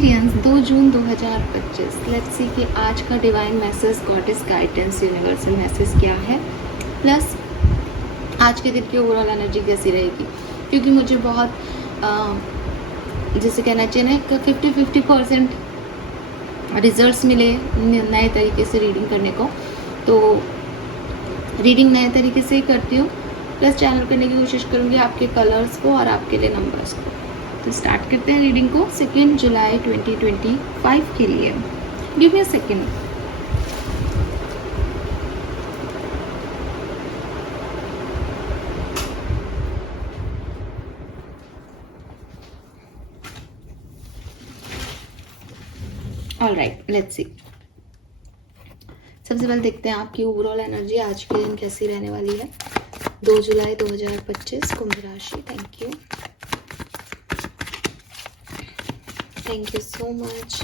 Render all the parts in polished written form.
Experience 2 June 2025। Let's see कि आज का divine message, goddess guidance, universal message क्या है, प्लस आज के दिन की ओवरऑल एनर्जी कैसी रहेगी। क्योंकि मुझे बहुत जैसे कहना चाहिए ना, 50-50% रिजल्ट्स मिले नए तरीके से रीडिंग करने को, तो रीडिंग नए तरीके से ही करती हूँ, प्लस चैनल करने की कोशिश करूँगी आपके कलर्स को और आपके लिए नंबर्स को। तो स्टार्ट करते हैं रीडिंग को 2 जुलाई 2025 के लिए। Give me a second. All right, let's see. सबसे पहले देखते हैं आपकी ओवरऑल एनर्जी आज के दिन कैसी रहने वाली है। 2 जुलाई 2025, कुंभ राशि। Thank you, thank you so much.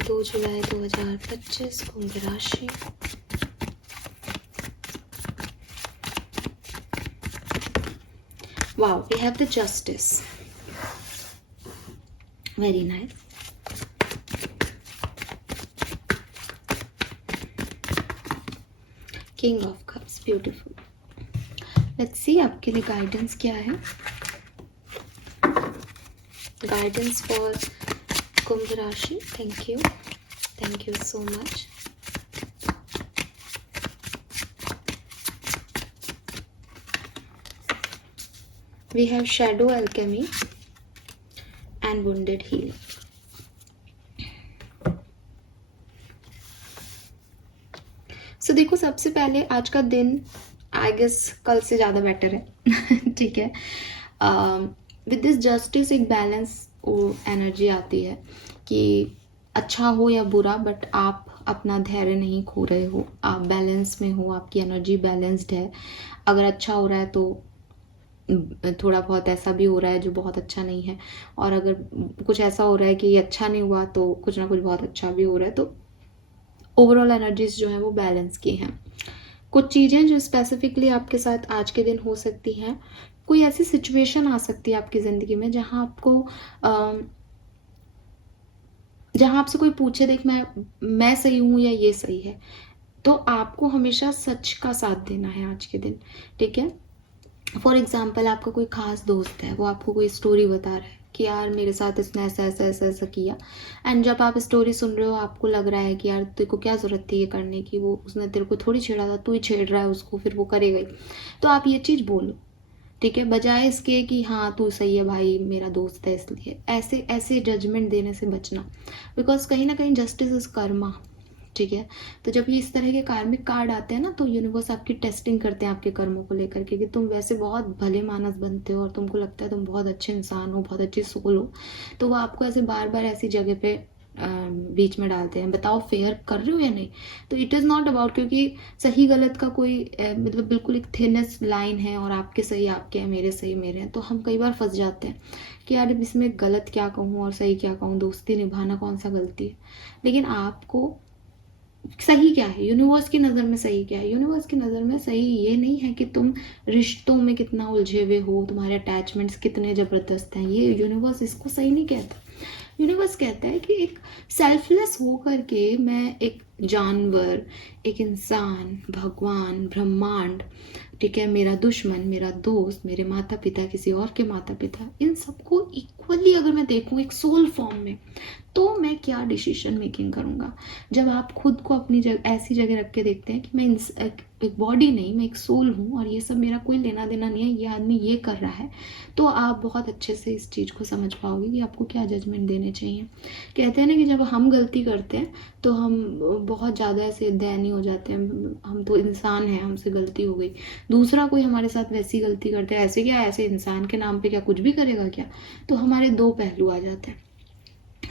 2 जुलाई 2025, कुंभ राशि। Wow, we have the justice. Very nice. King of Cups, beautiful. Let's see आपके लिए गाइडेंस क्या है। गाइडेंस फॉर कुंभ राशि। Thank you so much. We have shadow alchemy and wounded heal. So देखो, सबसे पहले आज का दिन आई गेस कल से ज़्यादा बेटर है। ठीक है, विद दिस जस्टिस एक बैलेंस एनर्जी आती है कि अच्छा हो या बुरा, बट आप अपना धैर्य नहीं खो रहे हो, आप बैलेंस में हो, आपकी एनर्जी बैलेंस्ड है। अगर अच्छा हो रहा है तो थोड़ा बहुत ऐसा भी हो रहा है जो बहुत अच्छा नहीं है, और अगर कुछ ऐसा हो रहा है कि ये अच्छा नहीं हुआ तो कुछ ना कुछ बहुत अच्छा भी हो रहा है। तो ओवरऑल एनर्जीज जो हैं वो बैलेंस की हैं। कुछ चीज़ें जो स्पेसिफिकली आपके साथ आज के दिन हो सकती हैं, कोई ऐसी सिचुएशन आ सकती है आपकी ज़िंदगी में जहाँ आपको जहाँ आपसे कोई पूछे, देख मैं सही हूँ या ये सही है, तो आपको हमेशा सच का साथ देना है आज के दिन। ठीक है, फॉर एग्जाम्पल आपका कोई खास दोस्त है, वो आपको कोई स्टोरी बता रहा है कि यार मेरे साथ इसने ऐसा ऐसा ऐसा ऐसा किया, एंड जब आप स्टोरी सुन रहे हो आपको लग रहा है कि यार तेरे को क्या ज़रूरत थी ये करने की, वो उसने तेरे को थोड़ी छेड़ा था, तू ही छेड़ रहा है उसको, फिर वो करेगा ही। तो आप ये चीज़ बोलो, ठीक है, बजाय इसके कि हाँ तू सही है भाई, मेरा दोस्त है इसलिए। ऐसे ऐसे जजमेंट देने से बचना, बिकॉज कहीं ना कहीं जस्टिस इज कर्मा। ठीक है, तो जब ये इस तरह के कार्मिक कार्ड आते हैं ना, तो यूनिवर्स आपकी टेस्टिंग करते हैं आपके कर्मों को लेकर के, कि तुम वैसे बहुत भले मानस बनते हो और तुमको लगता है तुम बहुत अच्छे इंसान हो, बहुत अच्छी सोल हो, तो वो आपको ऐसे बार बार ऐसी जगह पे बीच में डालते हैं। बताओ फेयर कर रहे हो या नहीं। तो इट इज़ नॉट अबाउट, क्योंकि सही गलत का कोई मतलब बिल्कुल एक थिनेस लाइन है, और आपके सही आपके हैं, मेरे सही मेरे हैं। तो हम कई बार फंस जाते हैं कि यार इसमें गलत क्या कहूँ और सही क्या कहूँ, दोस्ती निभाना कौन सा गलती है। लेकिन आपको सही क्या है, यूनिवर्स की नज़र में सही क्या है। यूनिवर्स की नज़र में सही ये नहीं है कि तुम रिश्तों में कितना उलझे हुए हो, तुम्हारे अटैचमेंट्स कितने ज़बरदस्त हैं, ये यूनिवर्स इसको सही नहीं कहता। यूनिवर्स कहता है कि एक सेल्फलेस हो करके मैं एक जानवर, एक इंसान, भगवान, ब्रह्मांड, ठीक है, मेरा दुश्मन, मेरा दोस्त, मेरे माता पिता, किसी और के माता पिता, इन सबको इक्वली अगर मैं देखूँ एक सोल फॉर्म में, तो मैं क्या डिसीजन मेकिंग करूँगा। जब आप खुद को अपनी जगह ऐसी जगह रख के देखते हैं कि मैं एक बॉडी नहीं, मैं एक सोल हूँ, और ये सब मेरा कोई लेना देना नहीं है, ये आदमी ये कर रहा है, तो आप बहुत अच्छे से इस चीज़ को समझ पाओगे कि आपको क्या जजमेंट देने चाहिए। कहते हैं ना कि जब हम गलती करते हैं तो हम बहुत ज़्यादा ऐसे दयनीय हो जाते हैं, हम तो इंसान हैं, हमसे गलती हो गई। दूसरा कोई हमारे साथ वैसी गलती करते हैं, ऐसे क्या, ऐसे इंसान के नाम पे क्या कुछ भी करेगा क्या, तो हमारे दो पहलू आ जाते हैं।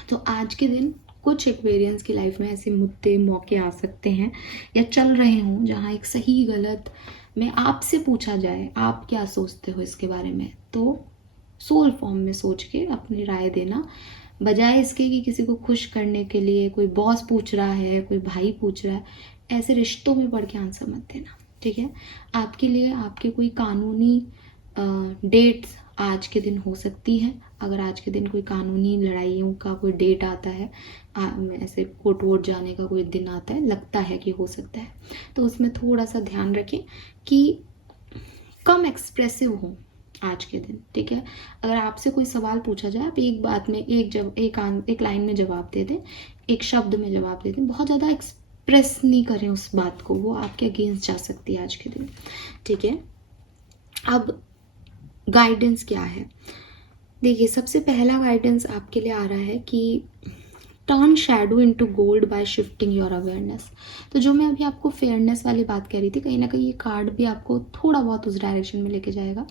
तो आज के दिन कुछ एक्वेरियंस की लाइफ में ऐसे मुद्दे मौके आ सकते हैं या चल रहे हों जहाँ एक सही गलत में आपसे पूछा जाए आप क्या सोचते हो इसके बारे में, तो सोल फॉर्म में सोच के अपनी राय देना, बजाय इसके कि किसी को खुश करने के लिए कोई बॉस पूछ रहा है, कोई भाई पूछ रहा है, ऐसे रिश्तों में पढ़ के आंसर मत देना। ठीक है, आपके लिए आपके कोई कानूनी डेट्स आज के दिन हो सकती है। अगर आज के दिन कोई कानूनी लड़ाइयों का कोई डेट आता है, ऐसे कोर्ट वोट जाने का कोई दिन आता है, लगता है कि हो सकता है, तो उसमें थोड़ा सा ध्यान रखें कि कम एक्सप्रेसिव हो आज के दिन, ठीक है। अगर आपसे कोई सवाल पूछा जाए, आप एक बात में एक लाइन में जवाब दे दें, एक शब्द में जवाब दे दें, बहुत ज़्यादा एक्सप्रेस नहीं करें उस बात को, वो आपके अगेंस्ट जा सकती है आज के दिन, ठीक है। अब गाइडेंस क्या है? देखिए, सबसे पहला गाइडेंस आपके लिए आ रहा है कि turn shadow into gold bye shifting your awareness. तो जो मैं अभी आपको फेयरनेस वाली बात कह रही थी, कहीं ना कहीं ये कार्ड भी आपको थोड़ा बहुत उस डायरेक्शन में लेके जाएगा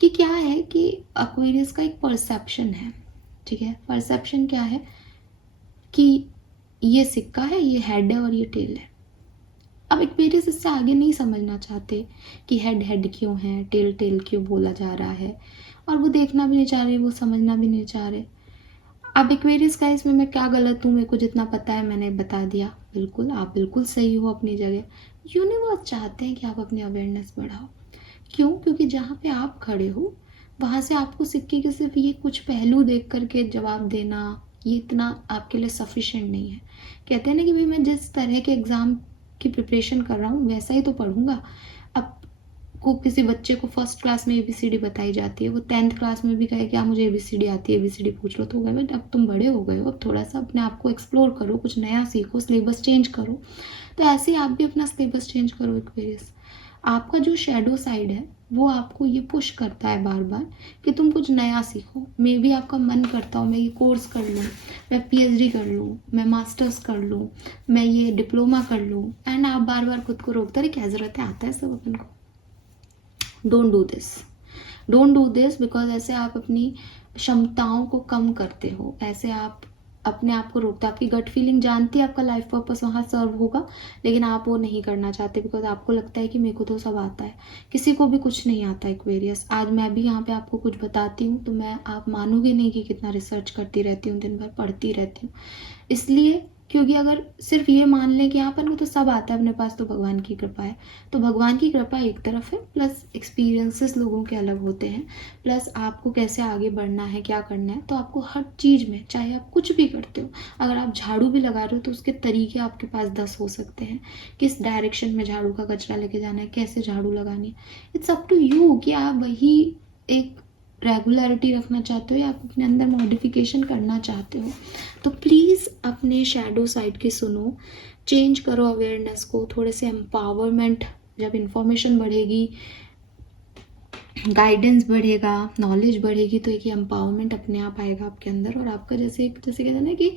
कि क्या है कि एक्वेरियस का एक परसेप्शन है, ठीक है। परसेप्शन क्या है कि ये सिक्का है, ये हेड है और ये टेल है। अब एक्वेरियस इससे आगे नहीं समझना चाहते कि हेड हेड क्यों है, टेल टेल क्यों बोला जा रहा है, और वो देखना भी नहीं चाह रहे, वो समझना भी नहीं चाह रहे। अब एक्वेरियस का इसमें मैं क्या गलत हूँ? मेरे को जितना पता है मैंने बता दिया। बिल्कुल, आप बिल्कुल सही हो अपनी जगह। यूनिवर्स चाहते हैं कि आप अपनी अवेयरनेस बढ़ाओ। क्यों? क्योंकि जहाँ पे आप खड़े हो वहाँ से आपको सिक्के के सिर्फ ये कुछ पहलू देख करके जवाब देना, ये इतना आपके लिए सफिशिएंट नहीं है। कहते हैं ना कि भाई मैं जिस तरह के एग्ज़ाम की प्रिपरेशन कर रहा हूँ वैसा ही तो पढ़ूंगा। अब को किसी बच्चे को फर्स्ट क्लास में ABCD बताई जाती है, वो 10th क्लास में भी कहे कि मुझे ABCD आती है, ABCD पूछ लो, तो हो गया, अब तुम बड़े हो गए हो, अब थोड़ा सा अपने आप को एक्सप्लोर करो, कुछ नया सीखो, सिलेबस चेंज करो। तो ऐसे ही आप भी अपना सिलेबस चेंज करो। एक्वेरियस, आपका जो शेडो साइड है वो आपको ये पुश करता है बार बार कि तुम कुछ नया सीखो। मे बी आपका मन करता हो मैं ये कोर्स कर लूँ, मैं PhD कर लूँ, मैं मास्टर्स कर लूँ, मैं ये डिप्लोमा कर लूँ, एंड आप बार बार खुद को रोकते, अरे क्या ज़रूरत है, आता है सब अपन को। Don't do this, don't do this, because ऐसे आप अपनी क्षमताओं को कम करते हो, ऐसे आप अपने आप को रोकते हो। आपकी गट फीलिंग जानती है आपका लाइफ पर्पस वहाँ सर्व होगा, लेकिन आप वो नहीं करना चाहते बिकॉज आपको लगता है कि मेरे को तो सब आता है। किसी को भी कुछ नहीं आता एक्वेरियस। आज मैं भी यहाँ पे आपको कुछ बताती हूँ तो मैं, आप मानोगे नहीं कि कितना रिसर्च करती रहती हूँ, दिन भर पढ़ती रहती हूँ। इसलिए क्योंकि अगर सिर्फ ये मान लें कि अपन को तो सब आता है अपने पास, तो भगवान की कृपा है। तो भगवान की कृपा एक तरफ है, प्लस एक्सपीरियंसेस लोगों के अलग होते हैं, प्लस आपको कैसे आगे बढ़ना है, क्या करना है। तो आपको हर चीज़ में, चाहे आप कुछ भी करते हो, अगर आप झाड़ू भी लगा रहे हो तो उसके तरीके आपके पास 10 हो सकते हैं। किस डायरेक्शन में झाड़ू का कचरा लेके जाना है, कैसे झाड़ू लगानी है, इट्स अप टू यू कि आप वही एक रेगुलरिटी रखना चाहते हो या आप अपने अंदर मॉडिफिकेशन करना चाहते हो। तो प्लीज़ अपने शैडो साइड की सुनो, चेंज करो अवेयरनेस को, थोड़े से एम्पावरमेंट, जब इंफॉर्मेशन बढ़ेगी, गाइडेंस बढ़ेगा, नॉलेज बढ़ेगी, तो एक एम्पावरमेंट अपने आप आएगा आपके अंदर। और आपका जैसे कहते हैं ना कि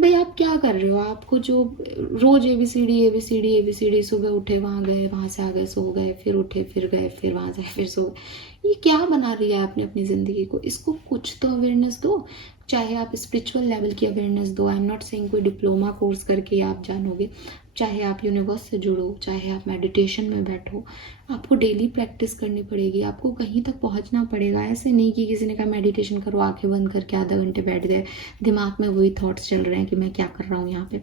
भाई आप क्या कर रहे हो, आपको जो रोज ABCD, सुबह उठे वहाँ गए, वहाँ से आ गए, सो गए, फिर उठे, फिर गए, फिर वहाँ से फिर सो गए, ये क्या बना रही है आपने अपनी ज़िंदगी को? इसको कुछ तो अवेयरनेस दो। चाहे आप स्पिरिचुअल लेवल की अवेयरनेस दो, आई एम नॉट सेइंग कोई डिप्लोमा कोर्स करके आप जानोगे, चाहे आप यूनिवर्स से जुड़ो, चाहे आप मेडिटेशन में बैठो, आपको डेली प्रैक्टिस करनी पड़ेगी, आपको कहीं तक पहुंचना पड़ेगा। ऐसे नहीं कि किसी ने कहा मेडिटेशन करो, आंखें बंद करके आधा घंटे बैठ गए, दिमाग में वही थॉट्स चल रहे हैं कि मैं क्या कर रहा हूँ यहाँ पे।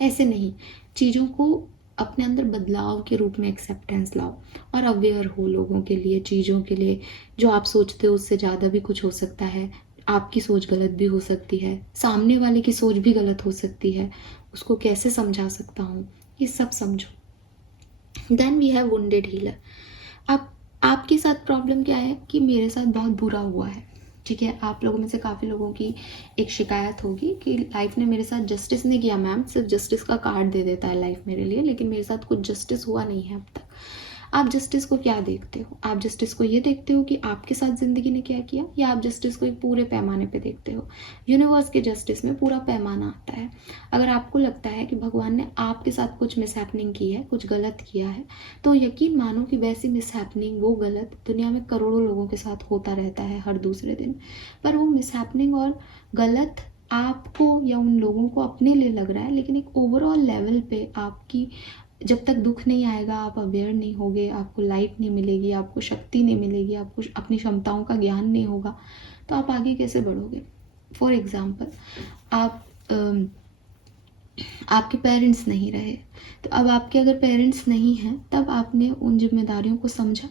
ऐसे नहीं, चीज़ों को अपने अंदर बदलाव के रूप में एक्सेप्टेंस लाओ और अवेयर हो लोगों के लिए, चीज़ों के लिए। जो आप सोचते हो उससे ज़्यादा भी कुछ हो सकता है, आपकी सोच गलत भी हो सकती है, सामने वाले की सोच भी गलत हो सकती है, उसको कैसे समझा सकता हूँ, ये सब समझो। Then we have wounded healer. अब आपके साथ प्रॉब्लम क्या है कि मेरे साथ बहुत बुरा हुआ है, ठीक है। आप लोगों में से काफ़ी लोगों की एक शिकायत होगी कि लाइफ ने मेरे साथ जस्टिस नहीं किया। मैम, सिर्फ जस्टिस का कार्ड दे देता है लाइफ मेरे लिए, लेकिन मेरे साथ कुछ जस्टिस हुआ नहीं है अब तक। आप जस्टिस को क्या देखते हो? आप जस्टिस को ये देखते हो कि आपके साथ ज़िंदगी ने क्या किया, या आप जस्टिस को एक पूरे पैमाने पे देखते हो? यूनिवर्स के जस्टिस में पूरा पैमाना आता है। अगर आपको लगता है कि भगवान ने आपके साथ कुछ मिसहैपनिंग की है, कुछ गलत किया है, तो यकीन मानो कि वैसी मिसहैपनिंग, वो गलत दुनिया में करोड़ों लोगों के साथ होता रहता है हर दूसरे दिन। पर वो मिसहैपनिंग और गलत आपको या उन लोगों को अपने लिए लग रहा है, लेकिन एक ओवरऑल लेवल पे आपकी, जब तक दुख नहीं आएगा, आप अवेयर नहीं होगे, आपको लाइट नहीं मिलेगी, आपको शक्ति नहीं मिलेगी, आपको अपनी क्षमताओं का ज्ञान नहीं होगा, तो आप आगे कैसे बढ़ोगे? फॉर एग्जाम्पल, आप आपके पेरेंट्स नहीं रहे, तो अब आपके अगर पेरेंट्स नहीं हैं, तब आपने उन जिम्मेदारियों को समझा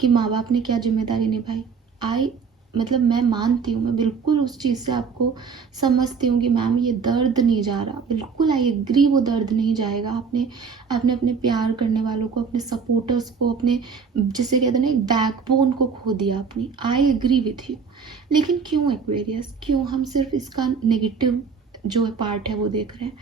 कि माँ बाप ने क्या जिम्मेदारी निभाई। आई मतलब मैं मानती हूँ, मैं बिल्कुल उस चीज़ से आपको समझती हूँ कि मैम ये दर्द नहीं जा रहा, बिल्कुल आई एग्री, वो दर्द नहीं जाएगा। आपने आपने अपने प्यार करने वालों को, अपने सपोर्टर्स को, अपने जिसे कहते हैं ना एक बैकबोन को खो दिया अपनी। I agree with you. लेकिन क्यों एक्वेरियस, क्यों हम सिर्फ इसका नेगेटिव जो पार्ट है वो देख रहे हैं?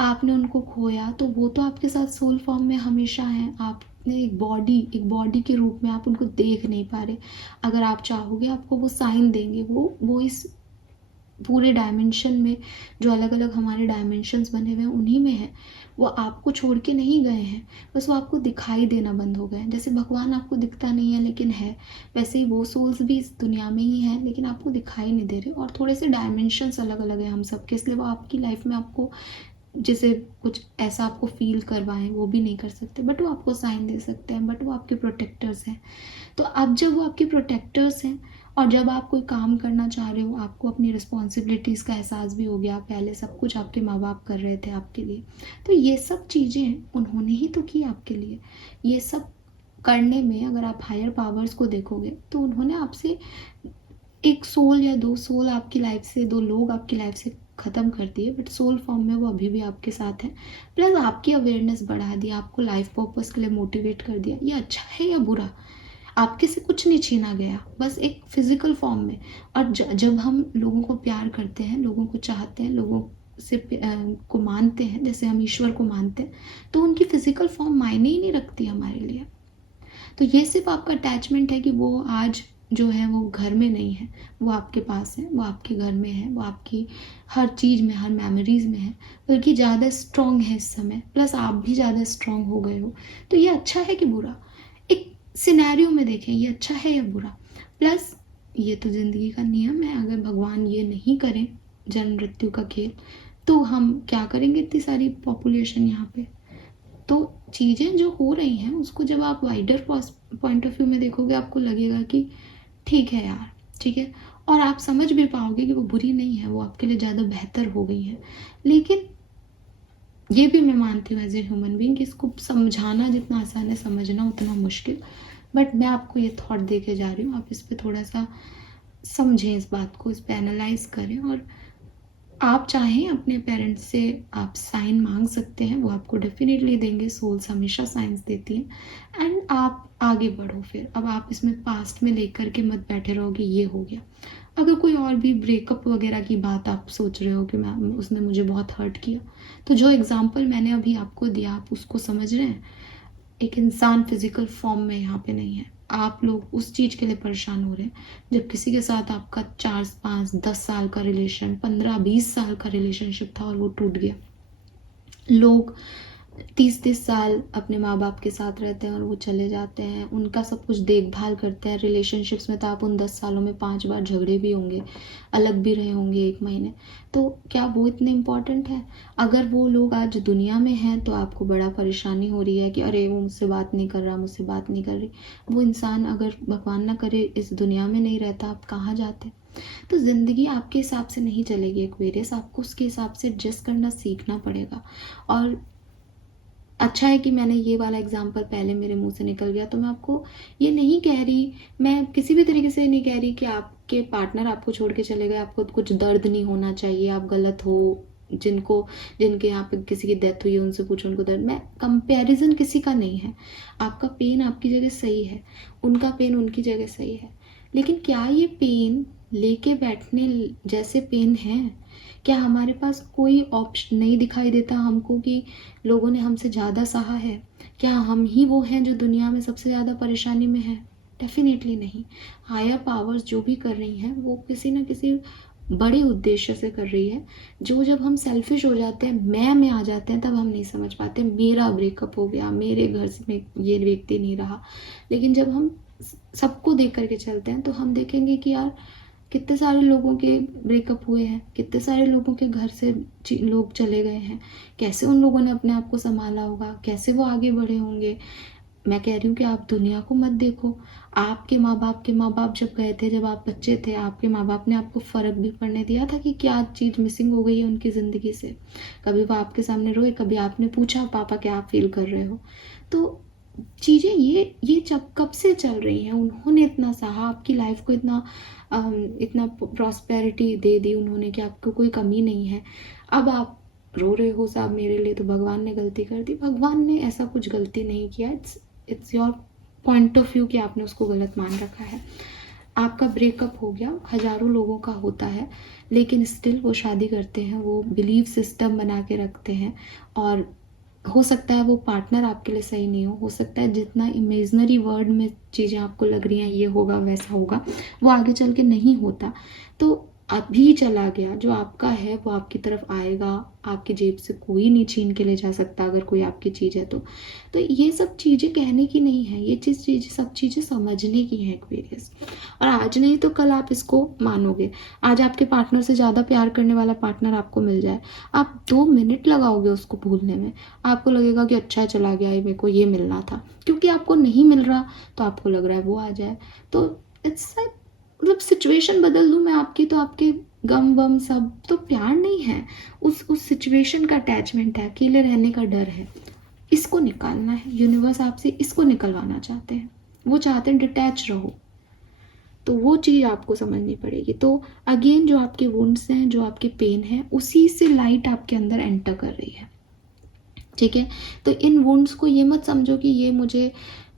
आपने उनको खोया तो वो तो आपके साथ सोल फॉर्म में हमेशा हैं। आपने एक बॉडी के रूप में आप उनको देख नहीं पा रहे। अगर आप चाहोगे आपको वो साइन देंगे, वो इस पूरे डायमेंशन में, जो अलग अलग हमारे डायमेंशंस बने हुए हैं उन्हीं में है। वो आपको छोड़ के नहीं गए हैं, बस वो आपको दिखाई देना बंद हो गए हैं। जैसे भगवान आपको दिखता नहीं है लेकिन है, वैसे ही वो सोल्स भी इस दुनिया में ही हैं लेकिन आपको दिखाई नहीं दे रहे। और थोड़े से डायमेंशंस अलग अलग हैं हम सबके, इसलिए वो आपकी लाइफ में आपको जैसे कुछ ऐसा आपको फील करवाएं वो भी नहीं कर सकते, बट वो आपको साइन दे सकते हैं, बट वो आपके प्रोटेक्टर्स हैं। तो अब जब वो आपके प्रोटेक्टर्स हैं और जब आप कोई काम करना चाह रहे हो, आपको अपनी रिस्पॉन्सिबिलिटीज़ का एहसास भी हो गया, पहले सब कुछ आपके माँ बाप कर रहे थे आपके लिए, तो ये सब चीज़ें उन्होंने ही तो की आपके लिए। ये सब करने में अगर आप हायर पावर्स को देखोगे तो उन्होंने आपसे एक सोल या दो सोल आपकी लाइफ से, दो लोग आपकी लाइफ से ख़त्म कर दिए, बट सोल फॉर्म में वो अभी भी आपके साथ है। प्लस आपकी अवेयरनेस बढ़ा दी, आपको लाइफ पर्पस के लिए मोटिवेट कर दिया। ये अच्छा है या बुरा? आपके से कुछ नहीं छीना गया, बस एक फिजिकल फॉर्म में। और जब हम लोगों को प्यार करते हैं, लोगों को चाहते हैं, लोगों से को मानते हैं, जैसे हम ईश्वर को मानते हैं, तो उनकी फिजिकल फॉर्म मायने ही नहीं रखती हमारे लिए। तो ये सिर्फ आपका अटैचमेंट है कि वो आज जो है वो घर में नहीं है, वो आपके पास है, वो आपके घर में है, वो आपकी हर चीज़ में, हर मेमोरीज में है, बल्कि ज़्यादा स्ट्रॉन्ग है इस समय। प्लस आप भी ज़्यादा स्ट्रॉन्ग हो गए हो। तो ये अच्छा है कि बुरा? एक सिनेरियो में देखें, ये अच्छा है या बुरा? प्लस ये तो ज़िंदगी का नियम है, अगर भगवान ये नहीं करें, जन्म मृत्यु का खेल, तो हम क्या करेंगे इतनी सारी पॉपुलेशन यहाँ पे? तो चीज़ें जो हो रही हैं उसको जब आप वाइडर पॉइंट ऑफ व्यू में देखोगे, आपको लगेगा कि ठीक है यार, ठीक है। और आप समझ भी पाओगे कि वो बुरी नहीं है, वो आपके लिए ज़्यादा बेहतर हो गई है। लेकिन ये भी मैं मानती हूँ एज ए ह्यूमन बीइंग कि इसको समझाना जितना आसान है, समझना उतना मुश्किल। बट मैं आपको ये थॉट दे के जा रही हूँ, आप इस पर थोड़ा सा समझें, इस बात को, इस पर एनालाइज करें। और आप चाहें अपने पेरेंट्स से आप साइन मांग सकते हैं, वो आपको डेफिनेटली देंगे, सोल्स हमेशा साइंस देती हैं। एंड आप आगे बढ़ो फिर। अब आप इसमें पास्ट में लेकर के मत बैठे रहोगे ये हो गया। अगर कोई और भी ब्रेकअप वगैरह की बात आप सोच रहे हो कि मैम उसने मुझे बहुत हर्ट किया, तो जो एग्जांपल मैंने अभी आपको दिया आप उसको समझ रहे हैं। एक इंसान फिजिकल फॉर्म में यहाँ पे नहीं है, आप लोग उस चीज़ के लिए परेशान हो रहे हैं जब किसी के साथ आपका 4 5 10 साल का रिलेशन, 15 20 साल का रिलेशनशिप था और वो टूट गया। लोग 30 30 साल अपने माँ बाप के साथ रहते हैं और वो चले जाते हैं, उनका सब कुछ देखभाल करते हैं। रिलेशनशिप्स में तो आप उन 10 सालों में 5 बार झगड़े भी होंगे, अलग भी रहे होंगे 1 महीने। तो क्या वो इतने इम्पॉर्टेंट है? अगर वो लोग आज दुनिया में हैं तो आपको बड़ा परेशानी हो रही है कि अरे वो मुझसे बात नहीं कर रहा, मुझसे बात नहीं कर रही। वो इंसान अगर भगवान ना करे इस दुनिया में नहीं रहता, आप कहाँ जाते? तो ज़िंदगी आपके हिसाब से नहीं चलेगी एक्वेरियस, आपको उसके हिसाब से एडजस्ट करना सीखना पड़ेगा। और अच्छा है कि मैंने ये वाला एग्जाम्पल पहले मेरे मुंह से निकल गया। तो मैं आपको ये नहीं कह रही, मैं किसी भी तरीके से नहीं कह रही कि आपके पार्टनर आपको छोड़ के चले गए, आपको कुछ दर्द नहीं होना चाहिए, आप गलत हो। जिनके यहाँ पे किसी की डेथ हुई है उनसे पूछो उनको दर्द। मैं कंपैरिजन किसी का नहीं है, आपका पेन आपकी जगह सही है, उनका पेन उनकी जगह सही है। लेकिन क्या ये पेन लेके बैठने जैसे पेन है? क्या हमारे पास कोई ऑप्शन नहीं दिखाई देता हमको कि लोगों ने हमसे ज़्यादा सहा है? क्या हम ही वो हैं जो दुनिया में सबसे ज़्यादा परेशानी में है? डेफिनेटली नहीं। हायर पावर्स जो भी कर रही हैं वो किसी ना किसी बड़े उद्देश्य से कर रही है। जो जब हम सेल्फिश हो जाते हैं, मैं में आ जाते हैं, तब हम नहीं समझ पाते मेरा ब्रेकअप हो गया, मेरे घर से में ये व्यक्ति नहीं रहा। लेकिन जब हम सबको देख करके चलते हैं तो हम देखेंगे कि यार कितने सारे लोगों के ब्रेकअप हुए हैं, कितने सारे लोगों के घर से लोग चले गए हैं, कैसे उन लोगों ने अपने आप को संभाला होगा, कैसे वो आगे बढ़े होंगे। मैं कह रही हूँ कि आप दुनिया को मत देखो। आपके माँ बाप के माँ बाप जब गए थे, जब आप बच्चे थे, आपके माँ बाप ने आपको फ़र्क भी पड़ने दिया था कि क्या चीज़ मिसिंग हो गई है उनकी ज़िंदगी से? कभी वो आपके सामने रोए, कभी आपने पूछा पापा क्या आप फील कर रहे हो? तो चीज़ें ये जब कब से चल रही हैं, उन्होंने इतना सहा, आपकी लाइफ को इतना प्रॉस्पेरिटी दे दी उन्होंने कि आपको कोई कमी नहीं है। अब आप रो रहे हो साहब मेरे लिए तो भगवान ने गलती कर दी। भगवान ने ऐसा कुछ गलती नहीं किया, it's your point of view कि आपने उसको गलत मान रखा है। आपका ब्रेकअप हो गया, हज़ारों लोगों का होता है, लेकिन स्टिल वो शादी करते हैं, वो बिलीव सिस्टम बना के रखते हैं। और हो सकता है वो पार्टनर आपके लिए सही नहीं हो सकता है जितना इमेजनरी वर्ड में चीज़ें आपको लग रही हैं, ये होगा वैसा होगा, वो आगे चल के नहीं होता। तो अभी चला गया, जो आपका है वो आपकी तरफ आएगा, आपकी जेब से कोई नहीं छीन के ले जा सकता अगर कोई आपकी चीज़ है तो ये सब चीज़ें कहने की नहीं है, ये सब चीज़ें समझने की हैं एक्वेरियस। और आज नहीं तो कल आप इसको मानोगे। आज आपके पार्टनर से ज़्यादा प्यार करने वाला पार्टनर आपको मिल जाए, आप 2 मिनट लगाओगे उसको भूलने में, आपको लगेगा कि अच्छा चला गया, ये मेरे को ये मिलना था। क्योंकि आपको नहीं मिल रहा तो आपको लग रहा है वो आ जाए। तो इट्स मतलब सिचुएशन बदल दूँ मैं आपकी तो आपके गम वम सब तो प्यार नहीं है, उस सिचुएशन का अटैचमेंट है, अकेले रहने का डर है। इसको निकालना है, यूनिवर्स आपसे इसको निकलवाना चाहते हैं, वो चाहते हैं डिटैच रहो। तो वो चीज़ आपको समझनी पड़ेगी। तो अगेन जो आपके वुंड्स हैं, जो आपके पेन है, उसी से लाइट आपके अंदर एंटर कर रही है, ठीक है। तो इन वुंड्स को ये मत समझो कि ये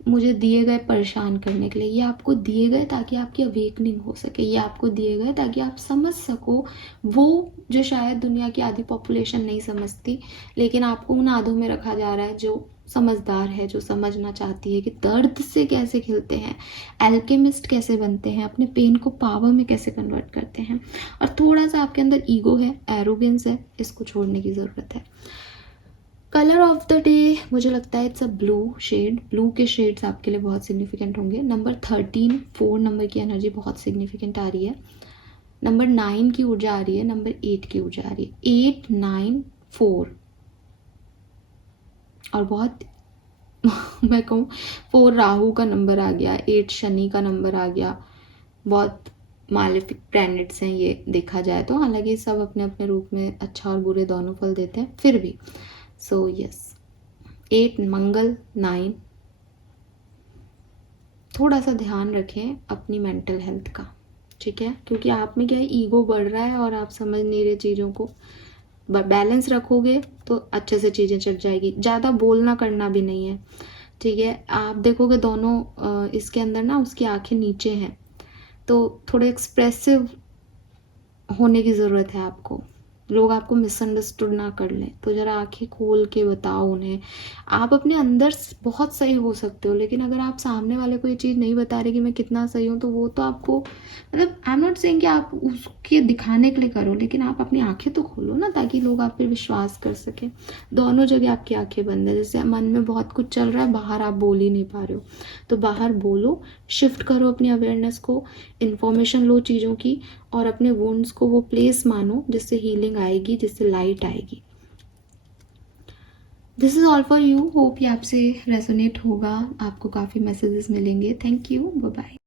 मुझे दिए गए परेशान करने के लिए, ये आपको दिए गए ताकि आपकी अवेकनिंग हो सके, ये आपको दिए गए ताकि आप समझ सको वो जो शायद दुनिया की आधी पॉपुलेशन नहीं समझती, लेकिन आपको उन आधों में रखा जा रहा है जो समझदार है, जो समझना चाहती है कि दर्द से कैसे खिलते हैं, एल्केमिस्ट कैसे बनते हैं, अपने पेन को पावर में कैसे कन्वर्ट करते हैं। और थोड़ा सा आपके अंदर ईगो है, एरोगेंस है, इसको छोड़ने की ज़रूरत है। कलर ऑफ द डे मुझे लगता है it's a blue shade. Blue के शेड्स आपके लिए बहुत सिग्निफिकेंट होंगे। नंबर 13 4 नंबर की एनर्जी बहुत सिग्निफिकेंट आ रही है। नंबर 9 की ऊर्जा आ रही है, नंबर 8 की ऊर्जा आ रही है। 8 9 4 और बहुत मैं कहूँ 4 राहु का नंबर आ गया, 8 शनि का नंबर आ गया। बहुत मालेफिक प्लैनेट्स हैं ये देखा जाए तो, हालांकि सब अपने अपने रूप में अच्छा और बुरे दोनों फल देते हैं, फिर भी सो यस 8 मंगल 9। थोड़ा सा ध्यान रखें अपनी मेंटल हेल्थ का, ठीक है, क्योंकि आप में क्या है, ईगो बढ़ रहा है और आप समझ नहीं रहे चीज़ों को। बैलेंस रखोगे तो अच्छे से चीज़ें चल जाएगी। ज़्यादा बोलना करना भी नहीं है, ठीक है। आप देखोगे दोनों इसके अंदर ना उसकी आंखें नीचे हैं, तो थोड़े एक्सप्रेसिव होने की ज़रूरत है आपको, लोग आपको मिसअंडरस्टूड ना कर लें। तो ज़रा आंखें खोल के बताओ उन्हें। आप अपने अंदर बहुत सही हो सकते हो, लेकिन अगर आप सामने वाले को ये चीज़ नहीं बता रहे कि मैं कितना सही हूँ, तो वो तो आपको मतलब आई एम नॉट सेइंग कि आप उसके दिखाने के लिए करो, लेकिन आप अपनी आंखें तो खोलो ना, ताकि लोग आप पे विश्वास कर सकें। दोनों जगह आपकी आंखें बंद है, जैसे मन में बहुत कुछ चल रहा है, बाहर आप बोल ही नहीं पा रहे हो, तो बाहर बोलो, शिफ्ट करो अपनी अवेयरनेस को, इन्फॉर्मेशन लो चीज़ों की, और अपने वुंड्स को वो प्लेस मानो जिससे हीलिंग आएगी, जिससे लाइट आएगी। This is all for you. Hope ये आपसे रेजोनेट होगा, आपको काफ़ी मैसेजेस मिलेंगे। Thank you, bye bye.